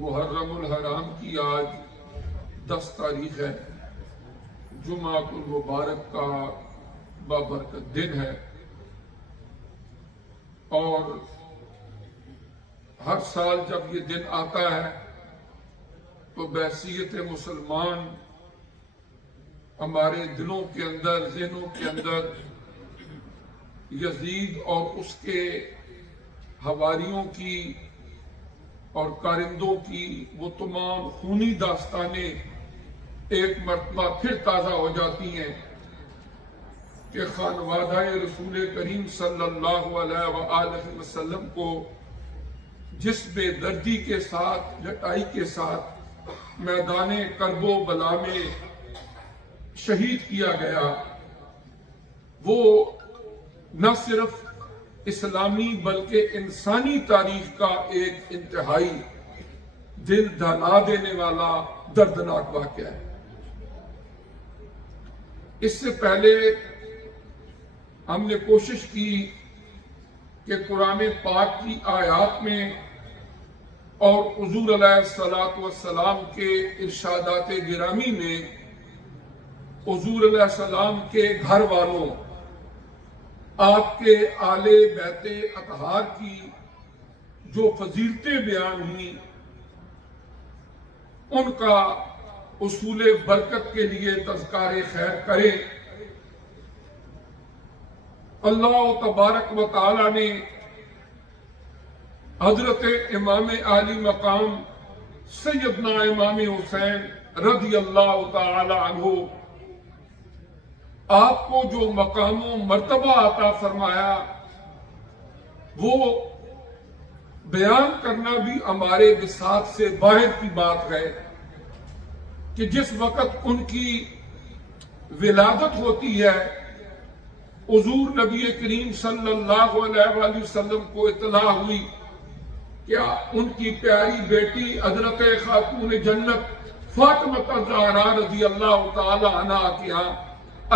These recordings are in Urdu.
محرم الحرام کی آج 10 تاریخ ہے، جمعہ المبارک کا بابرکت دن ہے، اور ہر سال جب یہ دن آتا ہے تو بحیثیت مسلمان ہمارے دلوں کے اندر، ذہنوں کے اندر یزید اور اس کے حواریوں کی اور کارندوں کی وہ تمام خونی داستانیں ایک مرتبہ پھر تازہ ہو جاتی ہیں کہ خانوادہ رسول کریم صلی اللہ علیہ وآلہ وسلم کو جس بے دردی کے ساتھ، ڈٹائی کے ساتھ میدان کرب و بلا میں شہید کیا گیا، وہ نہ صرف اسلامی بلکہ انسانی تاریخ کا ایک انتہائی دل دہلا دینے والا دردناک واقعہ ہے۔ اس سے پہلے ہم نے کوشش کی کہ قرآن پاک کی آیات میں اور حضور علیہ السلام کے ارشادات گرامی میں حضور علیہ السلام کے گھر والوں، آپ کے آل بیت اطہار کی جو فضیلتیں بیان ہوئیں ان کا اصول برکت کے لیے تذکار خیر کریں۔ اللہ تبارک و تعالی نے حضرت امام عالی مقام سیدنا امام حسین رضی اللہ تعالی عنہ آپ کو جو مقام و مرتبہ عطا فرمایا، وہ بیان کرنا بھی ہمارے بساط سے باہر کی بات ہے کہ جس وقت ان کی ولادت ہوتی ہے، حضور نبی کریم صلی اللہ علیہ وآلہ وسلم کو اطلاع ہوئی کہ ان کی پیاری بیٹی حضرت خاتون جنت فاطمہ الزہرا رضی اللہ تعالی عنہا کے ہاں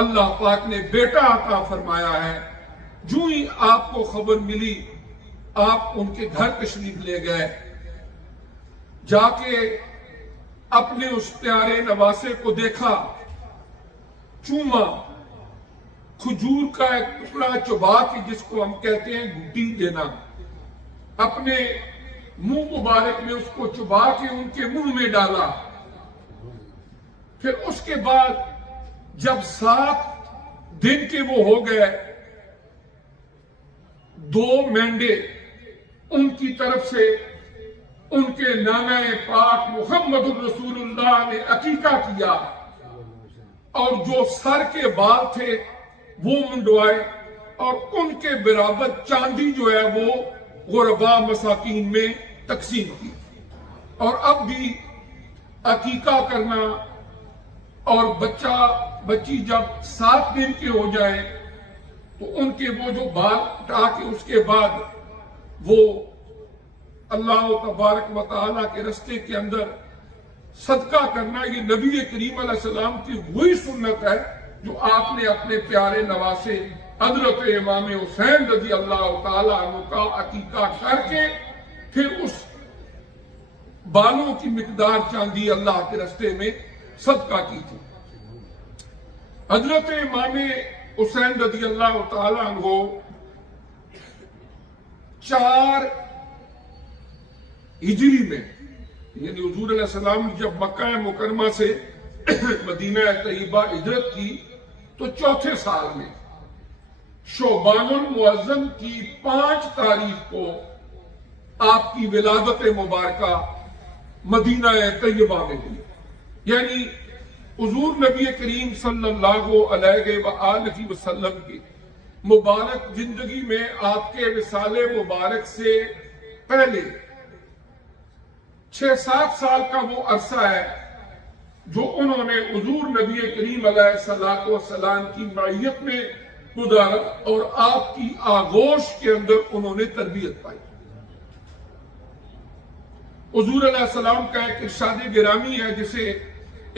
اللہ پاک نے بیٹا عطا فرمایا ہے۔ جو ہی آپ کو خبر ملی، آپ ان کے گھر تشریف لے گئے، جا کے اپنے اس پیارے نواسے کو دیکھا، چوما، کھجور کا ایک ٹکڑا چبا کے جس کو ہم کہتے ہیں گھٹی دینا، اپنے منہ مبارک میں اس کو چبا کے ان کے منہ میں ڈالا۔ پھر اس کے بعد جب 7 دن کے وہ ہو گئے، 2 مینڈے ان کی طرف سے ان کے نانا پاک محمد الرسول اللہ نے عقیقہ کیا، اور جو سر کے بال تھے وہ منڈوائے، اور ان کے برابر چاندی جو ہے وہ غربا مساکین میں تقسیم کی۔ اور اب بھی عقیقہ کرنا اور بچی جب 7 دن کے ہو جائیں تو ان کے وہ جو بال اٹھا کے اس کے بعد وہ اللہ تبارک و تعالیٰ کے رستے کے اندر صدقہ کرنا، یہ نبی کریم علیہ السلام کی وہی سنت ہے جو آپ نے اپنے پیارے نواسے حضرت امام حسین رضی اللہ تعالیٰ عنہ کا عقیقہ کر کے پھر اس بالوں کی مقدار چاندی اللہ کے رستے میں صدقہ کی تھی۔ حضرت امام حسین رضی اللہ تعالیٰ عنہ 4 ہجری میں، یعنی حضور علیہ السلام جب مکہ مکرمہ سے مدینہ طیبہ ہجرت کی تو 4تھے سال میں شعبان المعظم کی 5 تاریخ کو آپ کی ولادت مبارکہ مدینہ طیبہ میں ہوئی۔ یعنی حضور نبی کریم صلی اللہ علیہ وآلہ وسلم کی مبارک زندگی میں آپ کے وصال مبارک سے پہلے 6-7 سال کا وہ عرصہ ہے جو انہوں نے حضور نبی کریم علیہ السلام کی معیت میں گزارا، اور آپ کی آغوش کے اندر انہوں نے تربیت پائی۔ حضور علیہ السلام کا ایک ارشاد گرامی ہے جسے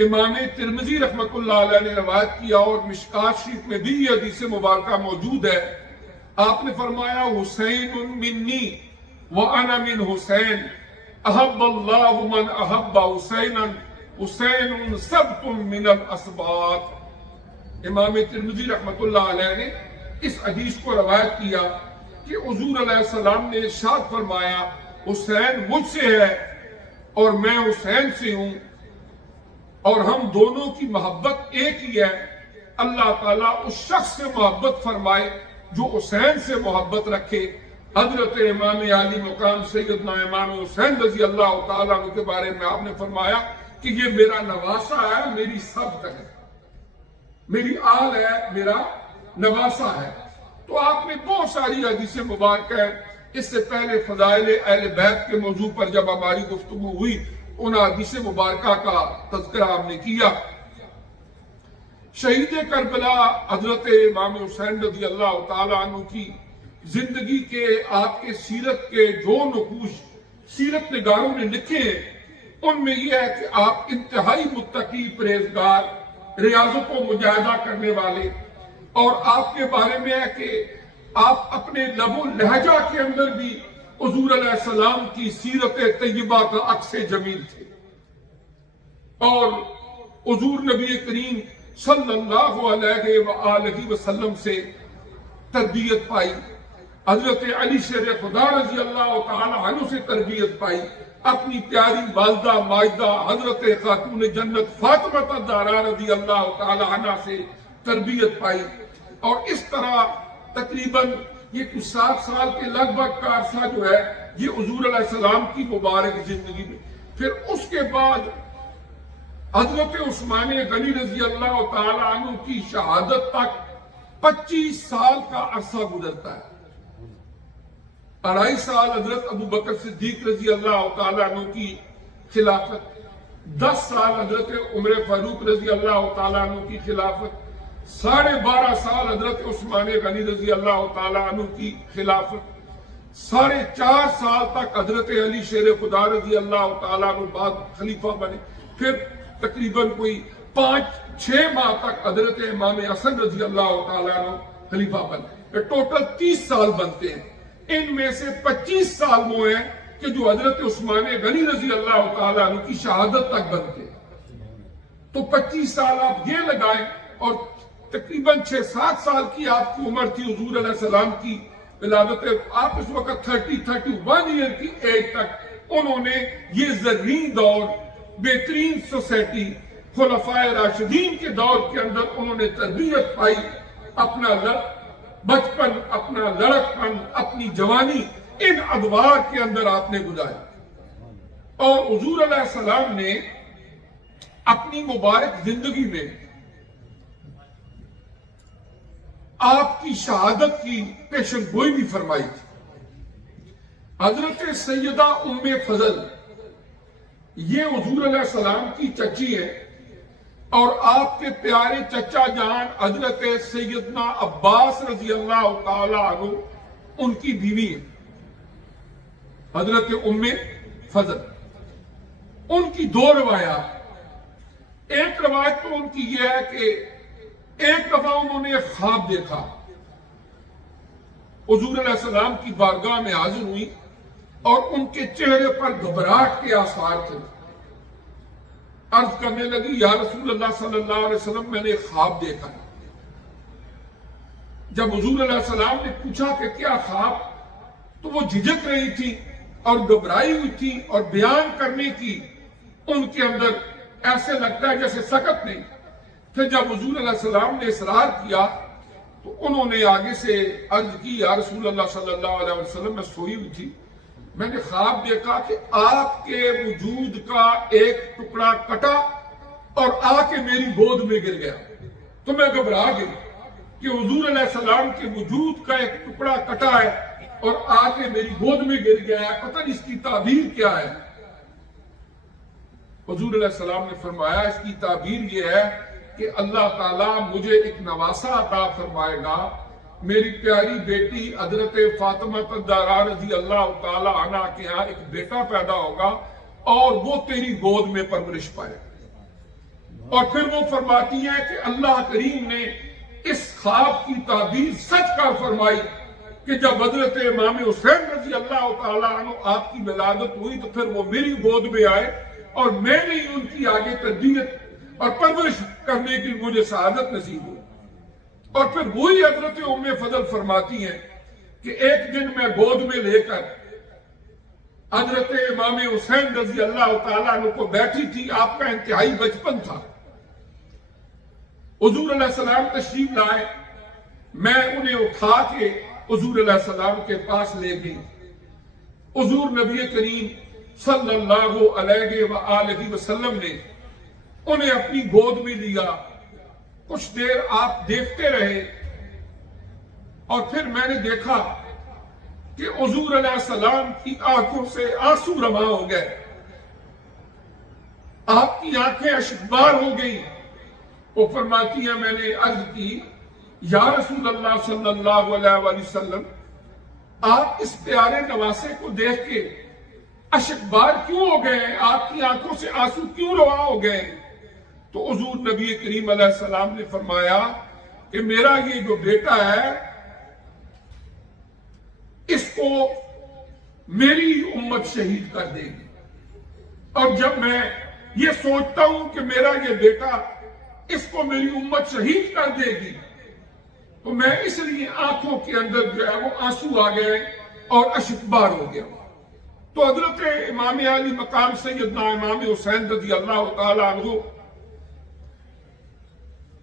امام ترمذی رحمۃ اللہ علیہ نے روایت کیا، اور مشکات شریف میں بھی یہ حدیث مبارکہ موجود ہے۔ آپ نے فرمایا حسین منی وانا من حسین، احب اللہ من احب حسینا حسین سبت من الاسباط۔ امام ترمذی رحمت اللہ علیہ نے اس حدیث کو روایت کیا کہ حضور علیہ السلام نے ارشاد فرمایا حسین مجھ سے ہے اور میں حسین سے ہوں اور ہم دونوں کی محبت ایک ہی ہے۔ اللہ تعالیٰ اس شخص سے محبت فرمائے جو حسین سے محبت رکھے۔ حضرت امام عالی مقام سیدنا امام حسین رضی اللہ تعالیٰ عنہ کے بارے میں آپ نے فرمایا کہ یہ میرا نواسہ ہے، میری سبت ہے، میری آل ہے، میرا نواسہ ہے۔ تو آپ نے بہت ساری حدیث مبارکہ ہیں۔ اس سے پہلے فضائل اہل بیت کے موضوع پر جب ہماری گفتگو ہوئی ان حدیث مبارکہ کا تذکرہ ہم نے کیا۔ شہید کربلا حضرت امام حسین رضی اللہ تعالیٰ عنہ کی زندگی کے، آپ کے سیرت کے جو نقوش سیرت نگاروں نے لکھے ہیں ان میں یہ ہے کہ آپ انتہائی متقی، پرہیزگار، ریاضت و مجاہدہ کرنے والے، اور آپ کے بارے میں ہے کہ آپ اپنے لب و لہجہ کے اندر بھی حضور علیہ السلام کی سیرت طیبہ کا عکس جمیل تھے، اور حضور نبی کریم صلی اللہ علیہ وآلہ وسلم سے تربیت پائی، حضرت علی شیر خدا رضی اللہ تعالی عنہ سے تربیت پائی، اپنی پیاری والدہ ماجدہ حضرت خاتون جنت فاطمہ الزہرا رضی اللہ تعالی عنہ سے تربیت پائی، اور اس طرح تقریباً یہ کچھ 7 سال کے لگ بھگ کا عرصہ جو ہے یہ حضور علیہ السلام کی مبارک زندگی میں۔ پھر اس کے بعد حضرت عثمان غنی رضی اللہ تعالی عنہ کی شہادت تک 25 سال کا عرصہ گزرتا ہے۔ 2.5 سال حضرت ابو بکر صدیق رضی اللہ تعالی عنہ کی خلافت، 10 سال حضرت عمر فاروق رضی اللہ تعالی عنہ کی خلافت، 12.5 سال حضرت عثمان غنی رضی اللہ تعالی عنہ کی خلافت، 4.5 سال تک حضرت علی شیر خدا رضی اللہ تعالی عنہ بعد خلیفہ بنے، پھر تقریباً کوئی 5-6 ماہ تک حضرت امام حسن رضی اللہ تعالی عنہ خلیفہ بنے۔ ٹوٹل 30 سال بنتے ہیں۔ ان میں سے 25 سال وہ ہیں کہ جو حضرت عثمان غنی رضی اللہ تعالی عنہ کی شہادت تک بنتے ہیں۔ تو 25 سال آپ یہ لگائیں، اور تقریباً 6-7 سال کی آپ کی عمر تھی حضور علیہ السلام کی ولادت، آپ اس وقت 30-31 ایئر کی ایج تک انہوں نے یہ زرین دور، بہترین سوسائٹی، خلفائے راشدین کے دور کے اندر انہوں نے تربیت پائی، اپنا بچپن، اپنا لڑکپن، اپنی جوانی ان ادوار کے اندر آپ نے گزاری، اور حضور علیہ السلام نے اپنی مبارک زندگی میں آپ کی شہادت کی پیشن گوئی بھی فرمائی تھی۔ حضرت سیدہ ام فضل یہ حضور علیہ السلام کی چچی ہے، اور آپ کے پیارے چچا جان حضرت سیدنا عباس رضی اللہ تعالی عنہ ان کی بیوی ہے، حضرت ام فضل۔ ان کی 2 روایات، ایک روایت تو ان کی یہ ہے کہ ایک دفعہ انہوں نے ایک خواب دیکھا، حضور علیہ السلام کی بارگاہ میں حاضر ہوئی اور ان کے چہرے پر گھبراہٹ کے آثار تھے۔ عرض کرنے لگی یا رسول اللہ صلی اللہ علیہ وسلم میں نے ایک خواب دیکھا۔ جب حضور علیہ السلام نے پوچھا کہ کیا خواب، تو وہ جھجک رہی تھی اور گھبرائی ہوئی تھی، اور بیان کرنے کی ان کے اندر ایسے لگتا ہے جیسے سکت نہیں۔ پھر جب حضور علیہ السلام نے اصرار کیا تو انہوں نے آگے سے عرض کی یا رسول اللہ صلی اللہ علیہ وسلم میں سوئی ہوئی تھی، میں نے خواب دیکھا کہ آپ کے وجود کا ایک ٹکڑا کٹا اور آ کے میری گود میں گر گیا، تو میں گھبرا گئی کہ حضور علیہ السلام کے وجود کا ایک ٹکڑا کٹا ہے اور آ کے میری گود میں گر گیا ہے، پتہ نہیں اس کی تعبیر کیا ہے۔ حضور علیہ السلام نے فرمایا اس کی تعبیر یہ ہے کہ اللہ تعالیٰ مجھے ایک نواسہ عطا فرمائے گا، میری پیاری بیٹی حضرت فاطمہ الزہرا رضی اللہ تعالی عنہ کے ہاں ایک بیٹا پیدا ہوگا اور وہ تیری گود میں پرورش پائے۔ اور پھر وہ فرماتی ہے کہ اللہ کریم نے اس خواب کی تعبیر سچ کر فرمائی، کہ جب حضرت امام حسین رضی اللہ تعالیٰ عنہ آپ کی ولادت ہوئی تو پھر وہ میری گود میں آئے اور میں نے ان کی آگے تربیت اور پرورش کرنے کی مجھے سعادت نصیب ہوئی۔ اور پھر وہی حضرت ام فضل فرماتی ہیں کہ ایک دن میں گود میں لے کر حضرت امام حسین رضی اللہ تعالیٰ عنہ کو بیٹھی تھی، آپ کا انتہائی بچپن تھا، حضور علیہ السلام تشریف لائے، میں انہیں اٹھا کے حضور علیہ السلام کے پاس لے گئی۔ حضور نبی کریم صلی اللہ علیہ وآلہ وسلم نے انہیں اپنی گود میں لیا، کچھ دیر آپ دیکھتے رہے اور پھر میں نے دیکھا کہ حضور علیہ السلام کی آنکھوں سے آنسو رواں ہو گئے، آپ کی آنکھیں اشکبار ہو گئی۔ وہ فرماتی ہیں میں نے عرض کی یا رسول اللہ صلی اللہ علیہ وآلہ وسلم، آپ اس پیارے نواسے کو دیکھ کے اشکبار کیوں ہو گئے، آپ کی آنکھوں سے آنسو کیوں رواں ہو گئے؟ تو حضور نبی کریم علیہ السلام نے فرمایا کہ میرا یہ جو بیٹا ہے اس کو میری امت شہید کر دے گی، اور جب میں یہ سوچتا ہوں کہ میرا یہ بیٹا اس کو میری امت شہید کر دے گی تو میں اس لیے آنکھوں کے اندر جو ہے وہ آنسو آ گئے اور اشکبار ہو گیا۔ تو حضرت امام علی مقام سیدنا امام حسین رضی اللہ تعالیٰ عنہ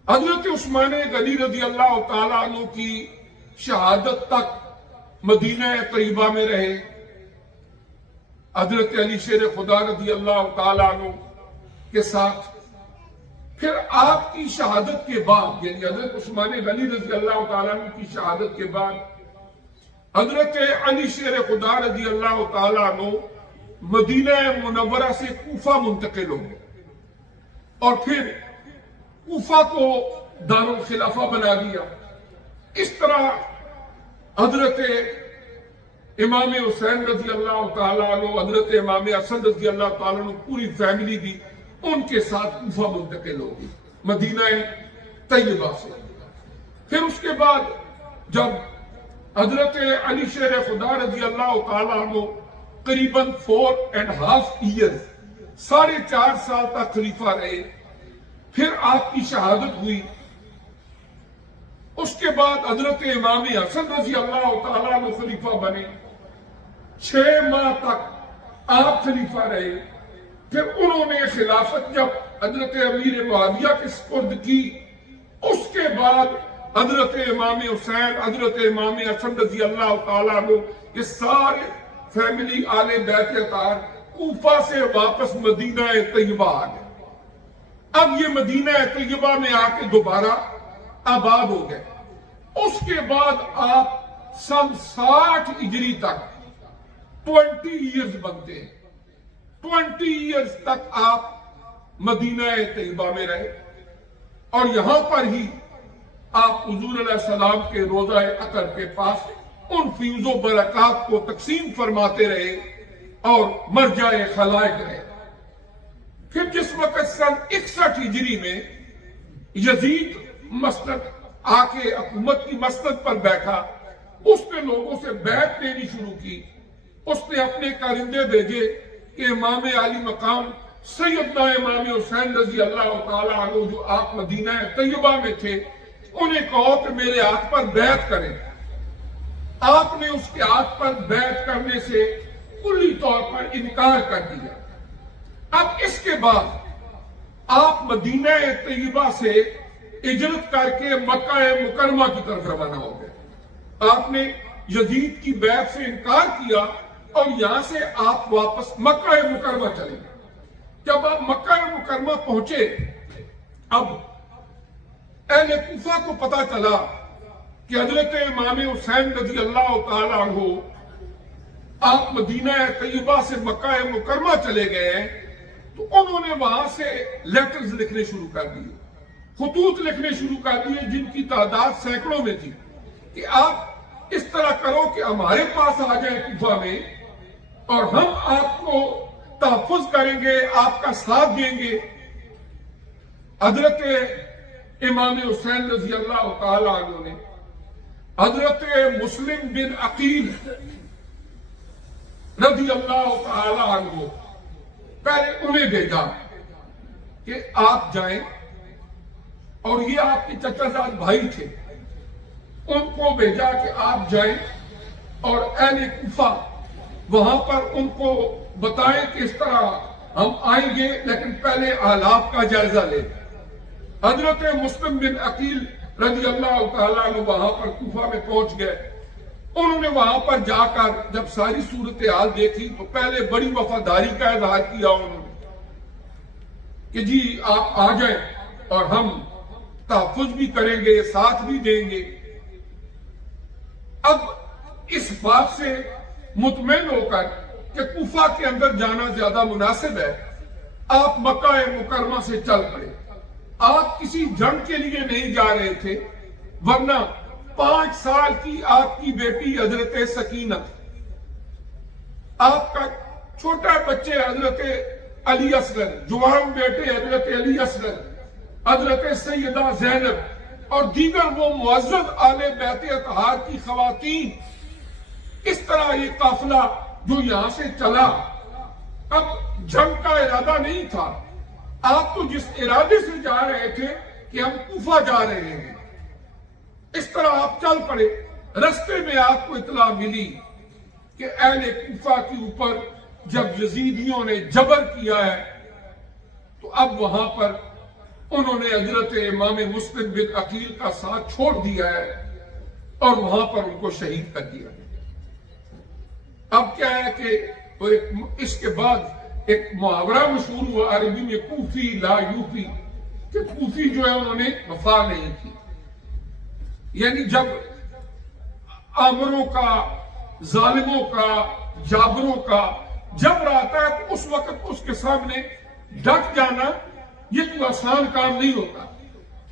حضرت عثمان غنی رضی اللہ تعالیٰ عنہ کی شہادت تک مدینہ طیبہ میں رہے، حضرت علی شیر خدا رضی اللہ تعالیٰ عنہ کے ساتھ۔ پھر آپ کی شہادت کے بعد یعنی حضرت عثمان غنی رضی اللہ تعالیٰ عنہ کی شہادت کے بعد حضرت علی شیر خدا رضی اللہ تعالیٰ عنہ مدینہ منورہ سے کوفہ منتقل ہو گئے اور پھر کوفہ کو دارالخلافہ بنا دیا۔ اس طرح حضرت امام حسین رضی اللہ تعالیٰ عنہ، حضرت امام حسن رضی اللہ تعالیٰ عنہ، پوری فیملی بھی ان کے ساتھ کوفہ منتقل ہو گئی مدینہ طیبہ سے۔ پھر اس کے بعد جب حضرت علی شیر خدا رضی اللہ تعالیٰ عنہ قریباً 4.5 ایئر 4.5 سال تک خلیفہ رہے، پھر آپ کی شہادت ہوئی۔ اس کے بعد حضرت امام حسن رضی اللہ تعالیٰ عنہ خلیفہ بنے، 6 ماہ تک آپ خلیفہ رہے۔ پھر انہوں نے خلافت جب حضرت امیر معاویہ کے سپرد کی، اس کے بعد حضرت امام حسین، حضرت امام حسن رضی اللہ تعالیٰ عنہ یہ سارے فیملی آل بیت اطہار کوفہ سے واپس مدینہ طیبہ آ گئے۔ اب یہ مدینہ طیبہ میں آ کے دوبارہ آباد ہو گئے۔ اس کے بعد آپ سن 60 ہجری تک 20 ایئرز بنتے ہیں، 20 ایئرز تک آپ مدینہ طیبہ میں رہے اور یہاں پر ہی آپ حضور علیہ السلام کے روضہ اطہر کے پاس ان فیض و برکات کو تقسیم فرماتے رہے اور مرجع خلائق رہے۔ پھر جس وقت سن 61 ہجری میں یزید مسند آ کے حکومت کی مسند پر بیٹھا، اس نے لوگوں سے بیعت لینی شروع کی۔ اس نے اپنے کارندے بھیجے کہ امام علی مقام سیدنا امام حسین رضی اللہ تعالیٰ عنہ جو آپ مدینہ طیبہ میں تھے، انہیں کہو کہ میرے ہاتھ پر بیعت کریں۔ آپ نے اس کے ہاتھ پر بیعت کرنے سے کلی طور پر انکار کر دیا۔ اب اس کے بعد آپ مدینہ طیبہ سے ہجرت کر کے مکہ مکرمہ کی طرف روانہ ہو گئے۔ آپ نے یزید کی بیعت سے انکار کیا اور یہاں سے آپ واپس مکہ مکرمہ چلے گئے۔ جب آپ مکہ مکرمہ پہنچے، اب اہل کوفہ کو پتا چلا کہ حضرت امام حسین رضی اللہ تعالیٰ عنہ آپ مدینہ طیبہ سے مکہ مکرمہ چلے گئے، تو انہوں نے وہاں سے لیٹرز لکھنے شروع کر دیے، خطوط لکھنے شروع کر دیے جن کی تعداد سینکڑوں میں تھی کہ آپ اس طرح کرو کہ ہمارے پاس آ جائیں کوفہ میں اور ہم آپ کو تحفظ کریں گے، آپ کا ساتھ دیں گے۔ حضرت امام حسین رضی اللہ تعالیٰ عنہ نے حضرت مسلم بن عقیل رضی اللہ تعالی عنہ پہلے انہیں بھیجا کہ آپ جائیں، اور یہ آپ کے چچا زاد بھائی تھے، ان کو بھیجا کہ آپ جائیں اور اہل کوفہ وہاں پر ان کو بتائیں کہ اس طرح ہم آئیں گے، لیکن پہلے حالات کا جائزہ لیں۔ حضرت مسلم بن عقیل رضی اللہ تعالیٰ عنہ وہاں پر کوفہ میں پہنچ گئے۔ انہوں نے وہاں پر جا کر جب ساری صورتحال دیکھی تو پہلے بڑی وفاداری کا اظہار کیا انہوں نے کہ جی آپ آ جائیں اور ہم تحفظ بھی کریں گے، ساتھ بھی دیں گے۔ اب اس بات سے مطمئن ہو کر کہ کوفہ کے اندر جانا زیادہ مناسب ہے، آپ مکہ مکرمہ سے چل پڑے۔ آپ کسی جنگ کے لیے نہیں جا رہے تھے، ورنہ 5 سال کی آپ کی بیٹی حضرت سکینہ، آپ کا چھوٹا بچے حضرت علی اصغر، جوان بیٹے حضرت علی اصغر، حضرت سیدہ زینب اور دیگر وہ معزز آل بیت اطہار کی خواتین، اس طرح یہ قافلہ جو یہاں سے چلا۔ اب جنگ کا ارادہ نہیں تھا، آپ تو جس ارادے سے جا رہے تھے کہ ہم کوفہ جا رہے ہیں، اس طرح آپ چل پڑے۔ رستے میں آپ کو اطلاع ملی کہ اہل کوفہ کے اوپر جب یزیدیوں نے جبر کیا ہے تو اب وہاں پر انہوں نے حضرت امام مسلم بن عقیل کا ساتھ چھوڑ دیا ہے اور وہاں پر ان کو شہید کر دیا۔ اب کیا ہے کہ اس کے بعد ایک محاورہ مشہور ہوا عربی میں، کوفی لا یوفی، کہ کوفی جو ہے انہوں نے وفا نہیں کی۔ یعنی جب آمروں کا، ظالموں کا، جابروں کا جبر آتا ہے تو اس وقت اس کے سامنے ڈٹ جانا یہ کوئی آسان کام نہیں ہوتا۔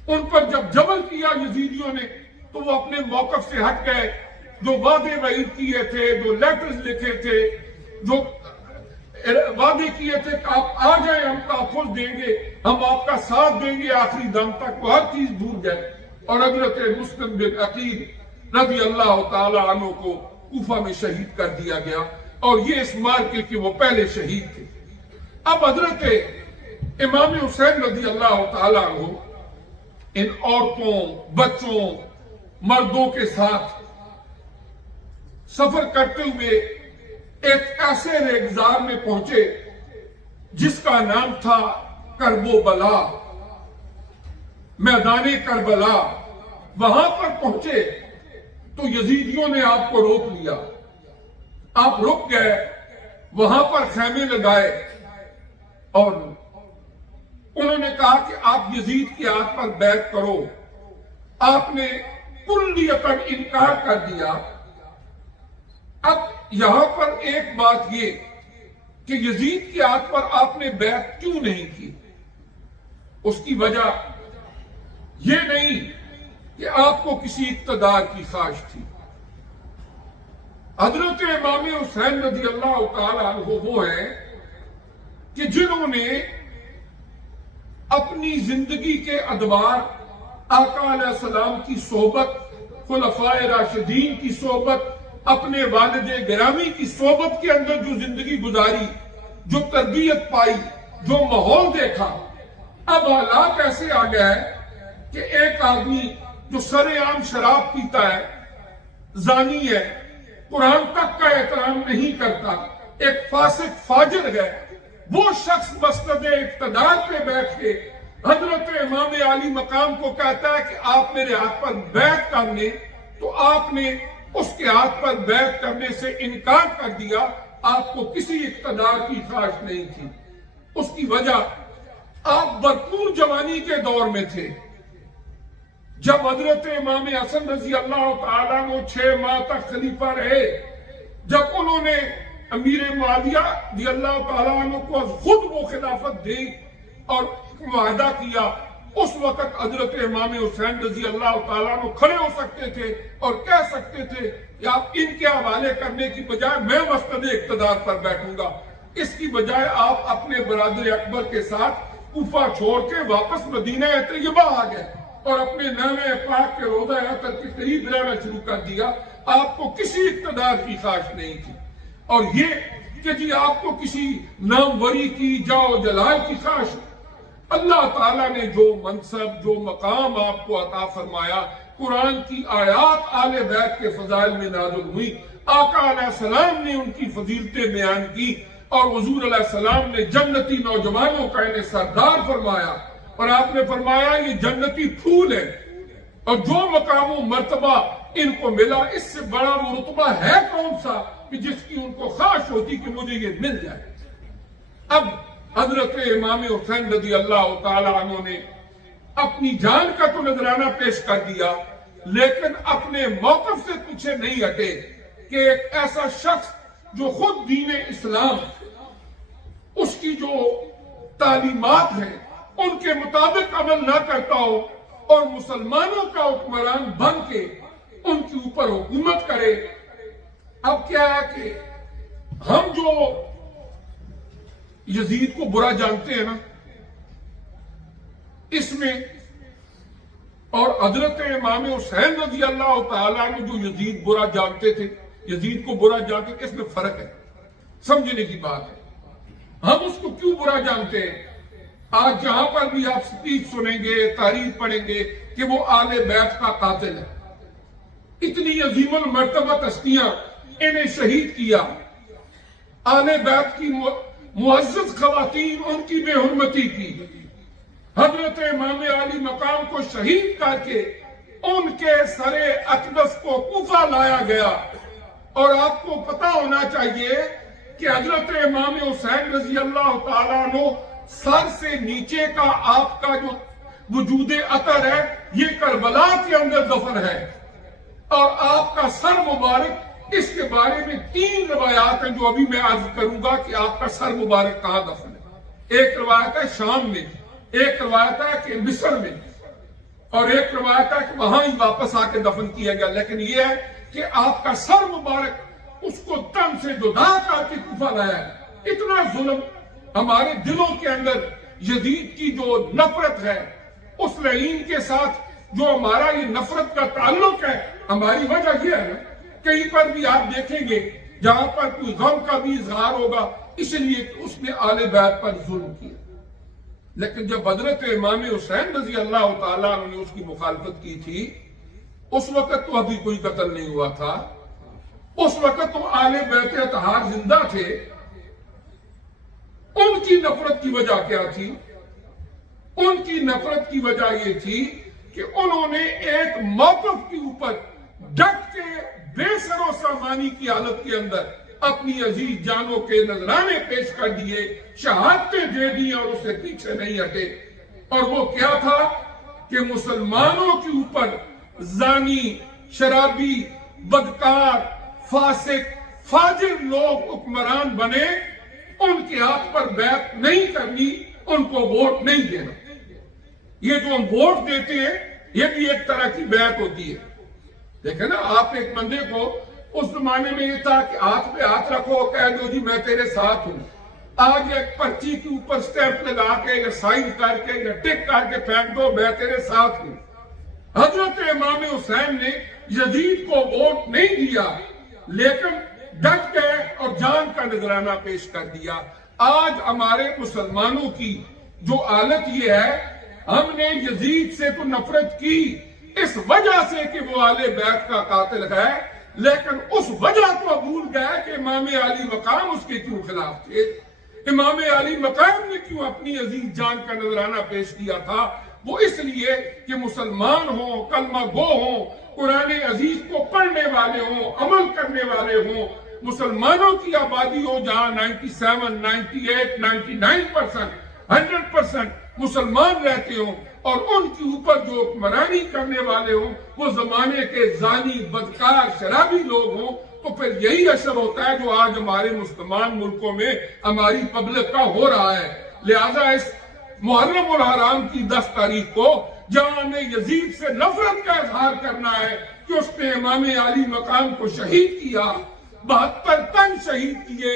ان پر جب جبر کیا یزیدیوں نے تو وہ اپنے موقف سے ہٹ گئے، جو وعدے وعید کیے تھے، جو لیٹرز لکھے تھے، جو وعدے کیے تھے کہ آپ آ جائیں ہم تحفظ دیں گے، ہم آپ کا ساتھ دیں گے آخری دم تک، وہ ہر چیز بھول گئے۔ اور حضرت مسلم بن عقیل رضی اللہ تعالی عنہ کو کوفہ میں شہید کر دیا گیا، اور یہ اس مارکے کے وہ پہلے شہید تھے۔ اب حضرت امام حسین رضی اللہ تعالی عنہ ان عورتوں، بچوں، مردوں کے ساتھ سفر کرتے ہوئے ایک ایسے ریگزار میں پہنچے جس کا نام تھا کرب و بلا، میدان کربلا۔ وہاں پر پہنچے تو یزیدیوں نے آپ کو روک لیا، آپ رک گئے، وہاں پر خیمے لگائے اور انہوں نے کہا کہ آپ یزید کی ہاتھ پر بیعت کرو۔ آپ نے کلیتاً انکار کر دیا۔ اب یہاں پر ایک بات یہ کہ یزید کی ہاتھ پر آپ نے بیعت کیوں نہیں کی، اس کی وجہ یہ نہیں کہ آپ کو کسی اقتدار کی خواہش تھی۔ حضرت امام حسین رضی اللہ تعالی عنہ وہ ہیں کہ جنہوں نے اپنی زندگی کے ادوار آقا علیہ السلام کی صحبت، خلفائے راشدین کی صحبت، اپنے والد گرامی کی صحبت کے اندر جو زندگی گزاری، جو تربیت پائی، جو ماحول دیکھا، اب حالات ایسے آ گیا ہے کہ ایک آدمی جو سر عام شراب پیتا ہے، زانی ہے، قرآن تک کا احترام نہیں کرتا، ایک فاسق فاجر ہے، وہ شخص مسند اقتدار پہ بیٹھ کے حضرت امام عالی مقام کو کہتا ہے کہ آپ میرے ہاتھ پر بیعت کر لیں، تو آپ نے اس کے ہاتھ پر بیعت کرنے سے انکار کر دیا۔ آپ کو کسی اقتدار کی خواہش نہیں تھی۔ اس کی وجہ آپ بھرپور جوانی کے دور میں تھے۔ جب حضرت امام حسن رضی اللہ تعالیٰ عنہ 6 ماہ تک خلیفہ رہے، جب انہوں نے امیر معاویہ رضی اللہ تعالیٰ عنہ کو خود وہ خلافت دی اور معاہدہ کیا، اس وقت حضرت امام حسین رضی اللہ تعالیٰ عنہ کھڑے ہو سکتے تھے اور کہہ سکتے تھے کہ آپ ان کے حوالے کرنے کی بجائے میں مسند اقتدار پر بیٹھوں گا۔ اس کی بجائے آپ اپنے برادر اکبر کے ساتھ کوفہ چھوڑ کے واپس مدینہ طیبہ آ گئے۔ اور اپنے نامہ پاک کے روضہ عطر کے قریب رہنا شروع کر دیا، آپ کو کسی اقتدار کی خواہش نہیں تھی، اور یہ کہ جی آپ کو کسی ناموری کی، جاؤ جلال کی خواہش۔ اللہ تعالیٰ نے جو منصب، جو مقام آپ کو عطا فرمایا، قرآن کی آیات آل بیت کے فضائل میں نازل ہوئی، آقا علیہ السلام نے ان کی فضیلتیں بیان کی، اور حضور علیہ السلام نے جنتی نوجوانوں کا انہیں سردار فرمایا، اور آپ نے فرمایا یہ جنتی پھول ہے، اور جو مقام و مرتبہ ان کو ملا، اس سے بڑا وہ رتبہ ہے کون سا کہ جس کی ان کو خواہش ہوتی کہ مجھے یہ مل جائے۔ اب حضرت امام حسین رضی اللہ تعالی عنہ نے اپنی جان کا تو نذرانہ پیش کر دیا، لیکن اپنے موقف سے پیچھے نہیں ہٹے کہ ایک ایسا شخص جو خود دین اسلام، اس کی جو تعلیمات ہیں ان کے مطابق عمل نہ کرتا ہو، اور مسلمانوں کا حکمران بن کے ان کے اوپر حکومت کرے۔ اب کیا ہے کہ ہم جو یزید کو برا جانتے ہیں نا، اس میں اور حضرت امام حسین رضی اللہ تعالیٰ نے جو یزید برا جانتے تھے، یزید کو برا جانتے تھے، اس میں فرق ہے، سمجھنے کی بات ہے۔ ہم اس کو کیوں برا جانتے ہیں؟ آج جہاں پر بھی آپ سپیچ سنیں گے، تاریخ پڑھیں گے کہ وہ آل بیت کا قاتل ہے، اتنی عظیم المرتبہ ہستیاں انہیں شہید کیا، آل بیت کی معزز خواتین ان کی بے حرمتی کی، حضرت امام علی مقام کو شہید کر کے ان کے سر اقدس کو کوفہ لایا گیا۔ اور آپ کو پتا ہونا چاہیے کہ حضرت امام حسین رضی اللہ تعالیٰ عنہ سر سے نیچے کا آپ کا جو وجود عطر ہے، یہ کربلا کے اندر دفن ہے، اور آپ کا سر مبارک، اس کے بارے میں 3 روایات ہیں جو ابھی میں عرض کروں گا کہ آپ کا سر مبارک کہاں دفن ہے۔ ایک روایت ہے شام میں، ایک روایت ہے کہ مصر میں، اور ایک روایت ہے کہ وہاں ہی واپس آ کے دفن کیا گیا، لیکن یہ ہے کہ آپ کا سر مبارک اس کو تن سے جدا کر کے کوفہ لایا ہے۔ اتنا ظلم ہمارے دلوں کے اندر یزید کی جو نفرت ہے، اس لعین کے ساتھ جو ہمارا یہ نفرت کا تعلق ہے، ہماری وجہ یہ ہے نا، کہیں پر بھی آپ دیکھیں گے جہاں پر کوئی غم کا بھی اظہار ہوگا، اس لیے کہ اس نے آل بیت پر ظلم کیا۔ لیکن جب حضرت امام حسین رضی اللہ تعالیٰ عنہ نے اس کی مخالفت کی تھی، اس وقت تو ابھی کوئی قتل نہیں ہوا تھا، اس وقت تو آل بیت اطہار زندہ تھے۔ ان کی نفرت کی وجہ کیا تھی؟ ان کی نفرت کی وجہ یہ تھی کہ انہوں نے ایک موقف کے اوپر ڈٹ کے بے سر و سامانی کی حالت کے اندر اپنی عزیز جانوں کے نذرانے پیش کر دیے، شہادتیں دے دی، اور اسے پیچھے نہیں ہٹے۔ اور وہ کیا تھا کہ مسلمانوں کے اوپر زانی، شرابی، بدکار، فاسق، فاجر لوگ حکمران بنے، ان کے ہاتھ پر بیعت نہیں کرنی، ان کو ووٹ نہیں دینا۔ یہ جو ہم ووٹ دیتے ہیں، یہ بھی ایک طرح کی بیعت ہوتی ہے۔ دیکھیں نا، آپ ایک بندے کو، اس زمانے میں یہ تھا کہ ہاتھ پہ ہاتھ رکھو، کہہ دو جی میں تیرے ساتھ ہوں۔ آج ایک پرچی کے اوپر سٹیمپ لگا کے یا سائن کر کے یا ٹک کر کے پھینک دو، میں تیرے ساتھ ہوں۔ حضرت امام حسین نے یزید کو ووٹ نہیں دیا، لیکن ڈٹ گئے اور جان کا نذرانہ پیش کر دیا۔ آج ہمارے مسلمانوں کی جو حالت یہ ہے، ہم نے یزید سے تو نفرت کی اس وجہ سے کہ وہ آل بیت کا قاتل ہے، لیکن اس وجہ کو بھول گئے کہ امام علی مقام اس کے کیوں خلاف تھے، امام علی مقام نے کیوں اپنی عزیز جان کا نذرانہ پیش کیا تھا۔ وہ اس لیے کہ مسلمان ہوں، کلمہ گو ہوں، قرآن عزیز کو پڑھنے والے ہوں، عمل کرنے والے ہوں، مسلمانوں کی آبادی ہو جہاں 97، 98، 99%، 100% مسلمان رہتے ہوں، اور ان کے اوپر جو حکمرانی کرنے والے ہوں وہ زمانے کے زانی، بدکار، شرابی لوگ ہوں، تو پھر یہی اثر ہوتا ہے جو آج ہمارے مسلمان ملکوں میں ہماری پبلک کا ہو رہا ہے۔ لہذا اس محرم الحرام کی 10 تاریخ کو جہاں ہمیں یزید سے نفرت کا اظہار کرنا ہے کہ اس نے امام علی مقام کو شہید کیا، 72 تن شہید کیے،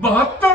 72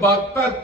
72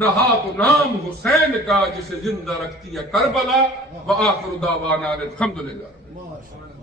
رہا تو نام حسین کا جسے زندہ رکھتی ہے کربلا وآخر دعوانا الحمدللہ. ماشاء اللہ.